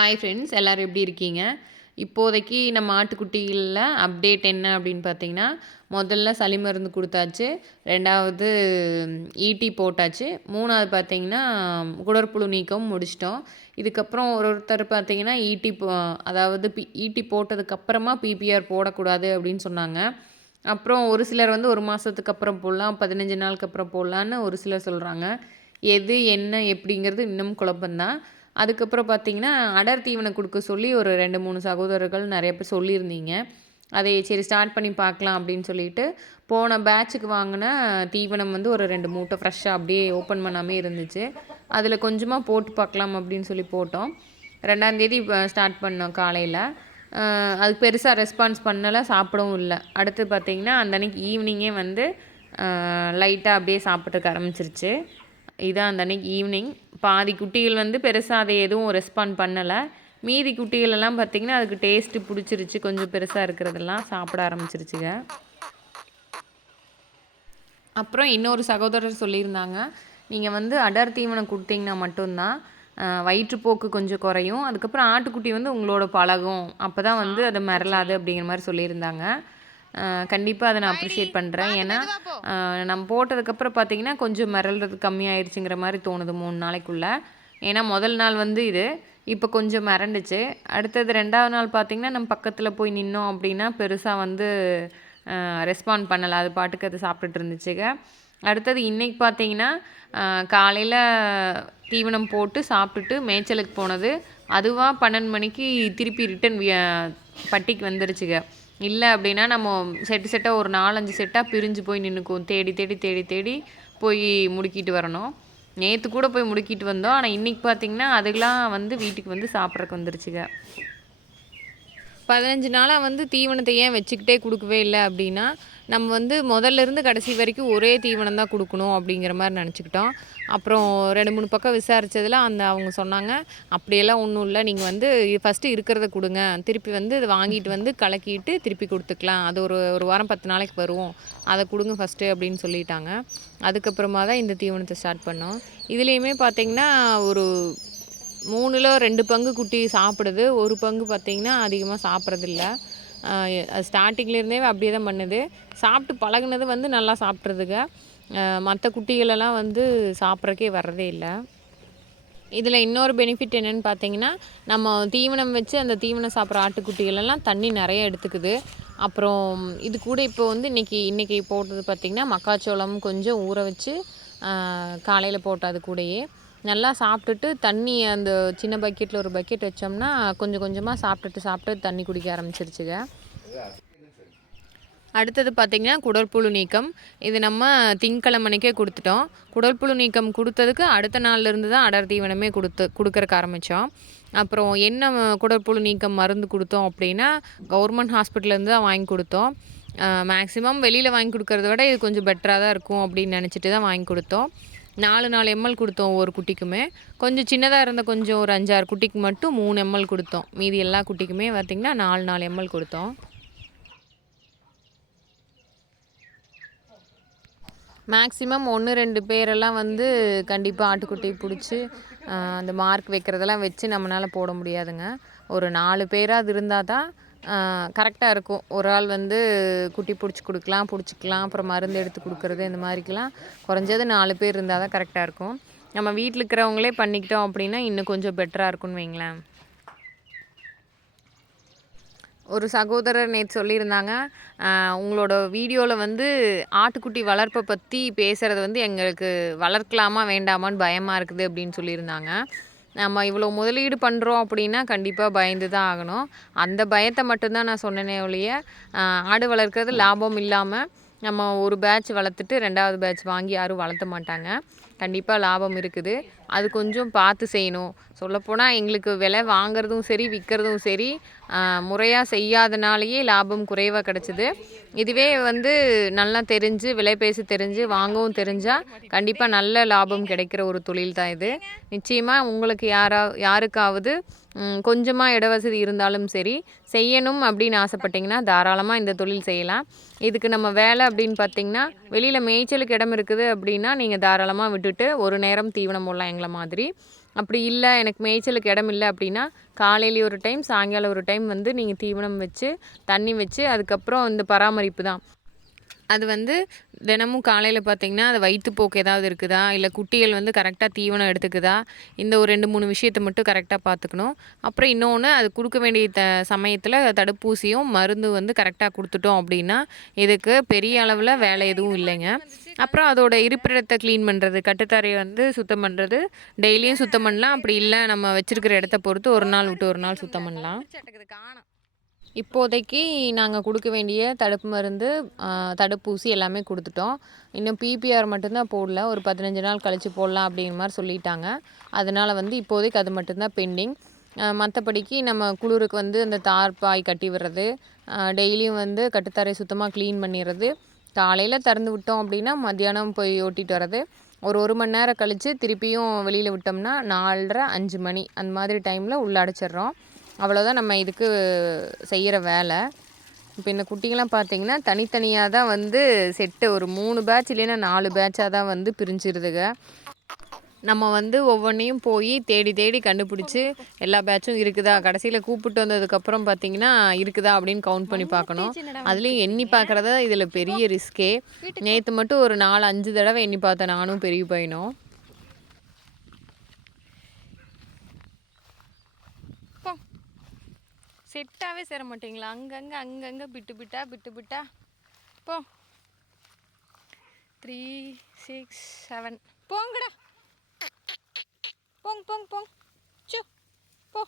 Hi friends எல்லோரும் எப்படி இருக்கீங்க? இப்போதைக்கு நம்ம ஆட்டுக்குட்டிகளில் அப்டேட் என்ன அப்படின்னு பார்த்தீங்கன்னா முதல்ல சளி மருந்து கொடுத்தாச்சு ரெண்டாவது ஈட்டி போட்டாச்சு மூணாவது பார்த்தீங்கன்னா குடற்புழு நீக்கம் முடிச்சிட்டோம். இதுக்கப்புறம் ஒரு ஒருத்தர் பார்த்தீங்கன்னா ஈட்டி போ அதாவது பி ஈட்டி போட்டதுக்கப்புறமா பிபிஆர் போடக்கூடாது அப்படின்னு சொன்னாங்க. அப்புறம் ஒரு சிலர் வந்து ஒரு மாதத்துக்கு அப்புறம் போடலாம் பதினஞ்சு நாளுக்கு அப்புறம் போடலான்னு ஒரு சிலர் சொல்கிறாங்க எது என்ன எப்படிங்கிறது இன்னும் குழப்பம்தான். அதுக்கப்புறம் பார்த்தீங்கன்னா அடர் தீவனம் கொடுக்க சொல்லி ஒரு ரெண்டு மூணு சகோதரர்கள் நிறைய பேர் சொல்லியிருந்தீங்க. அதை சரி ஸ்டார்ட் பண்ணி பார்க்கலாம் அப்படின்னு சொல்லிட்டு போன பேட்சுக்கு வாங்கின தீவனம் வந்து ஒரு ரெண்டு மூட்டை ஃப்ரெஷ்ஷாக அப்படியே ஓப்பன் பண்ணாமே இருந்துச்சு. அதில் கொஞ்சமாக போட்டு பார்க்கலாம் அப்படின்னு சொல்லி போட்டோம். ரெண்டாந்தேதி ஸ்டார்ட் பண்ணோம் காலையில். அது பெருசாக ரெஸ்பான்ஸ் பண்ணலை சாப்பிடவும் இல்லை. அடுத்து பார்த்திங்கன்னா அந்த அன்னைக்கு ஈவினிங்கே வந்து லைட்டாக அப்படியே சாப்பிட்டுக்க ஆரம்பிச்சிருச்சு. இதான் அந்த அன்றைக்கி ஈவினிங் பாதி குட்டிகள் வந்து பெருசாக அதை எதுவும் ரெஸ்பாண்ட் பண்ணலை. மீதி குட்டிகளெல்லாம் பார்த்திங்கன்னா அதுக்கு டேஸ்ட்டு பிடிச்சிருச்சு. கொஞ்சம் பெருசாக இருக்கிறதெல்லாம் சாப்பிட ஆரம்பிச்சிருச்சுங்க. அப்புறம் இன்னொரு சகோதரர் சொல்லியிருந்தாங்க நீங்கள் வந்து அடர் தீவனம் கொடுத்தீங்கன்னா மட்டும்தான் வயிற்றுப்போக்கு கொஞ்சம் குறையும். அதுக்கப்புறம் ஆட்டுக்குட்டி வந்து உங்களோட பழகும். அப்போ தான் வந்து அதை மிரளாது அப்படிங்கிற மாதிரி சொல்லியிருந்தாங்க. கண்டிப்பாக அதை நான் அப்ரிஷியேட் பண்ணுறேன் ஏன்னா நம்ம போட்டதுக்கப்புறம் பார்த்தீங்கன்னா கொஞ்சம் மிரள்றது கம்மியாயிருச்சுங்கிற மாதிரி தோணுது மூணு நாளைக்குள்ளே. ஏன்னா முதல் நாள் வந்து இது. இப்போ கொஞ்சம் மிரண்டுச்சு. அடுத்தது ரெண்டாவது நாள் பார்த்திங்கன்னா நம்ம பக்கத்தில் போய் நின்னோம் அப்படின்னா பெருசாக வந்து ரெஸ்பாண்ட் பண்ணலை. அது பாட்டுக்கு அது சாப்பிட்டுட்டு இருந்துச்சுங்க. அடுத்தது இன்றைக்கி பார்த்தீங்கன்னா காலையில் தீவனம் போட்டு சாப்பிட்டுட்டு மேய்ச்சலுக்கு போனது. அதுவாக பன்னெண்டு மணிக்கு திருப்பி ரிட்டன் பட்டிக்கு வந்துருச்சுங்க. இல்லை அப்படின்னா நம்ம செட்டு செட்டாக ஒரு நாலஞ்சு செட்டாக பிரிஞ்சு போய் நின்றுக்கும் தேடி தேடி தேடி தேடி போய் முடுக்கிட்டு வரணும். நேற்று கூட போய் முடுக்கிட்டு வந்தோம். ஆனால் இன்றைக்கி பார்த்திங்கன்னா அதுக்கெலாம் வந்து வீட்டுக்கு வந்து சாப்பிட்றக்கு வந்துருச்சுங்க பதினஞ்சு நாளாக வந்து தீவனத்தை ஏன் வச்சுக்கிட்டே கொடுக்கவே இல்லை அப்படின்னா நம்ம வந்து முதல்ல இருந்து கடைசி வரைக்கும் ஒரே தீவனம் தான் கொடுக்கணும் அப்படிங்கிற மாதிரி நினச்சிக்கிட்டோம். அப்புறம் ரெண்டு மூணு பக்கம் விசாரித்ததில் அந்த அவங்க சொன்னாங்க அப்படியெல்லாம் ஒன்றும் இல்லை. நீங்கள் வந்து ஃபஸ்ட்டு இருக்கிறத கொடுங்க. திருப்பி வந்து இதை வாங்கிட்டு வந்து கலக்கிட்டு திருப்பி கொடுத்துக்கலாம். அது ஒரு ஒரு வாரம் பத்து நாளைக்கு வருவோம் அதை கொடுங்க ஃபஸ்ட்டு அப்படின்னு சொல்லிட்டாங்க. அதுக்கப்புறமா தான் இந்த தீவனத்தை ஸ்டார்ட் பண்ணோம். இதுலேயுமே பார்த்திங்கன்னா ஒரு மூணில் ரெண்டு பங்கு குட்டி சாப்பிடுது. ஒரு பங்கு பார்த்திங்கன்னா அதிகமாக சாப்பிட்றதில்ல. ஸ்டார்டிங்லேருந்தே அப்படியே தான் பண்ணுது. சாப்பிட்டு பழகுனது வந்து நல்லா சாப்பிட்றதுங்க மற்ற குட்டிகளெல்லாம் வந்து சாப்பிட்றக்கே வர்றதே இல்லை. இதில் இன்னொரு பெனிஃபிட் என்னென்னு பார்த்தீங்கன்னா நம்ம தீவனம் வச்சு அந்த தீவனம் சாப்பிட்ற ஆட்டுக்குட்டிகளெல்லாம் தண்ணி நிறைய எடுத்துக்குது. அப்புறம் இது கூட இப்போ வந்து இன்றைக்கி இன்றைக்கி போட்டது பார்த்திங்கன்னா மக்காச்சோளம் கொஞ்சம் ஊற வச்சு காலையில் போட்டது கூடயே. நல்லா சாப்பிட்டுட்டு தண்ணி அந்த சின்ன பக்கெட்டில் ஒரு பக்கெட் வச்சோம்னா கொஞ்சம் கொஞ்சமாக சாப்பிட்டுட்டு சாப்பிட்டு தண்ணி குடிக்க ஆரம்பிச்சிருச்சுங்க. அடுத்தது பார்த்திங்கன்னா குடற்புழு நீக்கம். இது நம்ம திங்கக்கிழமனைக்கே கொடுத்துட்டோம். குடற்புழு நீக்கம் கொடுத்ததுக்கு அடுத்த நாள்லேருந்து தான் அடர் தீவனமே கொடுத்து கொடுக்கறக்கு ஆரம்பித்தோம் அப்புறம் என்ன குடற்புழு நீக்கம் மருந்து கொடுத்தோம் அப்படின்னா கவர்மெண்ட் ஹாஸ்பிட்டல்லேருந்து தான் வாங்கி கொடுத்தோம். மேக்ஸிமம் வெளியில் வாங்கி கொடுக்குறத விட இது கொஞ்சம் பெட்டராக தான் இருக்கும் அப்படின்னு நினச்சிட்டு தான் வாங்கி கொடுத்தோம். நாலு நாலு எம்எல் கொடுத்தோம் ஒவ்வொரு குட்டிக்குமே. கொஞ்சம் சின்னதாக இருந்த கொஞ்சம் ஒரு அஞ்சாறு குட்டிக்கு மட்டும் மூணு எம்எல் கொடுத்தோம். மீதி எல்லா குட்டிக்குமே பார்த்திங்கன்னா நாலு நாலு எம்எல் கொடுத்தோம். மேக்ஸிமம் ஒன்று ரெண்டு பேரெல்லாம் வந்து கண்டிப்பாக ஆட்டுக்குட்டி பிடிச்சி அந்த மார்க் வைக்கிறதெல்லாம் வச்சு நம்மளால் போட முடியாதுங்க. ஒரு நாலு பேராக இருந்தால் தான் கரெக்டாக இருக்கும். ஒரு ஆள் வந்து குட்டி பிடிச்சி கொடுக்கலாம் பிடிச்சிக்கலாம் அப்புறம் மருந்து எடுத்து கொடுக்குறது இந்த மாதிரிக்கெலாம் குறைஞ்சது நாலு பேர் இருந்தால் தான் கரெக்டாக இருக்கும். நம்ம வீட்டில் இருக்கிறவங்களே பண்ணிக்கிட்டோம் அப்படின்னா இன்னும் கொஞ்சம் பெட்டராக இருக்கும்னு வைங்களேன். ஒரு சகோதரர் நேற்று சொல்லியிருந்தாங்க உங்களோட வீடியோவில் வந்து ஆட்டுக்குட்டி வளர்ப்பை பற்றி பேசுகிறது வந்து எங்களுக்கு வளர்க்கலாமா வேண்டாமான்னு பயமாக இருக்குது அப்படின்னு சொல்லியிருந்தாங்க. நம்ம இவ்வளோ முதலீடு பண்ணுறோம் அப்படின்னா கண்டிப்பாக பயந்து தான் ஆகணும். அந்த பயத்தை மட்டும்தான் நான் சொன்னேனே ஒழிய ஆடு வளர்க்குறது லாபம் இல்லாமல் நம்ம ஒரு பேட்ச் வளர்த்துட்டு ரெண்டாவது பேட்ச் வாங்கி யாரும் வளர்த்த மாட்டாங்க. கண்டிப்பாக லாபம் இருக்குது. அது கொஞ்சம் பார்த்து செய்யணும். சொல்லப்போனால் எங்களுக்கு விலை வாங்குறதும் சரி விற்கிறதும் சரி முறையாக செய்யாதனாலேயே லாபம் குறைவாக கிடச்சிது. இதுவே வந்து நல்லா தெரிஞ்சு விலை பேசி தெரிஞ்சு வாங்கவும் தெரிஞ்சால் கண்டிப்பாக நல்ல லாபம் கிடைக்கிற ஒரு தொழில் தான் இது. நிச்சயமாக உங்களுக்கு யாரா யாருக்காவது கொஞ்சமாக இடவசதி இருந்தாலும் சரி செய்யணும் அப்படின்னு ஆசைப்பட்டிங்கன்னா தாராளமாக இந்த தொழில் செய்யலாம். இதுக்கு நம்ம வேலை அப்படின்னு பார்த்திங்கன்னா வெளியில் மேய்ச்சலுக்கு இடம் இருக்குது அப்படின்னா நீங்கள் தாராளமாக விட்டு விட்டுட்டு ஒரு நேரம் தீவனம் போடலாம் எங்களை மாதிரி. அப்படி இல்லை எனக்கு மேய்ச்சலுக்கு இடம் இல்லை அப்படின்னா காலையில் ஒரு டைம் சாயங்காலம் ஒரு டைம் வந்து நீங்கள் தீவனம் வச்சு தண்ணி வச்சு அதுக்கப்புறம் இந்த பராமரிப்பு தான். அது வந்து தினமும் காலையில் பார்த்தீங்கன்னா அது வயிற்றுப்போக்கு ஏதாவது இருக்குதா? இல்லை குட்டிகள் வந்து கரெக்டாக தீவனம் எடுத்துக்குதா? இந்த ஒரு ரெண்டு மூணு விஷயத்தை மட்டும் கரெக்டாக பார்த்துக்கணும் அப்புறம் இன்னொன்று அது கொடுக்க வேண்டிய த சமயத்தில் தடுப்பூசியும் மருந்து வந்து கரெக்டாக கொடுத்துட்டோம் அப்படின்னா இதுக்கு பெரிய அளவில் வேலை எதுவும் இல்லைங்க. அப்புறம் அதோட இருப்பிடத்தை க்ளீன் பண்ணுறது கட்டுத்தரையை வந்து சுத்தம் பண்ணுறது டெய்லியும் சுத்தம் பண்ணலாம். அப்படி இல்லை நம்ம வச்சுருக்கிற இடத்த பொறுத்து ஒரு நாள் விட்டு ஒரு நாள் சுத்தம் பண்ணலாம். இப்போதைக்கு நாங்கள் கொடுக்க வேண்டிய தடுப்பு மருந்து தடுப்பூசி எல்லாமே கொடுத்துட்டோம். இன்னும் பிபிஆர் மட்டும்தான் போடல. ஒரு பதினஞ்சு நாள் கழித்து போடலாம் அப்படிங்கிற மாதிரி சொல்லிட்டாங்க. அதனால் வந்து இப்போதைக்கு அது மட்டும்தான் பெண்டிங். மற்றபடிக்கு நம்ம குளிருக்கு வந்து அந்த தார்பாய் கட்டி விடுறது டெய்லியும் வந்து கட்டுத்தரை சுத்தமாக க்ளீன் பண்ணிடுறது காலையில் திறந்து விட்டோம் அப்படின்னா மத்தியானம் போய் ஓட்டிகிட்டு வர்றது ஒரு ஒரு மணி நேரம் கழித்து திருப்பியும் வெளியில் விட்டோம்னா நாலரை அஞ்சு மணி அந்த மாதிரி டைமில் உள்ள அடைச்சிட்றோம். அவ்வளோதான் நம்ம இதுக்கு செய்கிற வேலை. இப்போ இந்த குட்டிங்கெல்லாம் பார்த்தீங்கன்னா தனித்தனியாக தான் வந்து செட்டு. ஒரு மூணு பேட்ச் இல்லைன்னா நாலு பேட்சாக தான் வந்து பிரிஞ்சிருதுங்க. நம்ம வந்து ஒவ்வொன்றையும் போய் தேடி தேடி கண்டுபிடிச்சி எல்லா பேட்சும் இருக்குதா? கடைசியில் கூப்பிட்டு வந்ததுக்கப்புறம் பார்த்தீங்கன்னா இருக்குதா அப்படின்னு கவுண்ட் பண்ணி பார்க்கணும். அதுலேயும் எண்ணி பார்க்குறதா இதில் பெரிய ரிஸ்கே நேற்று மட்டும் ஒரு நாலு அஞ்சு தடவை எண்ணி பார்த்தேன். நானும் பெரிய பையனும். செட்டாகவே சேர மாட்டிங்களா? அங்கங்கே அங்கங்கே பிட்டு பிட்டா பிட்டு பிட்டா? போ. த்ரீ சிக்ஸ் செவன் போங்கடா. போங் போங் போங். சு போ.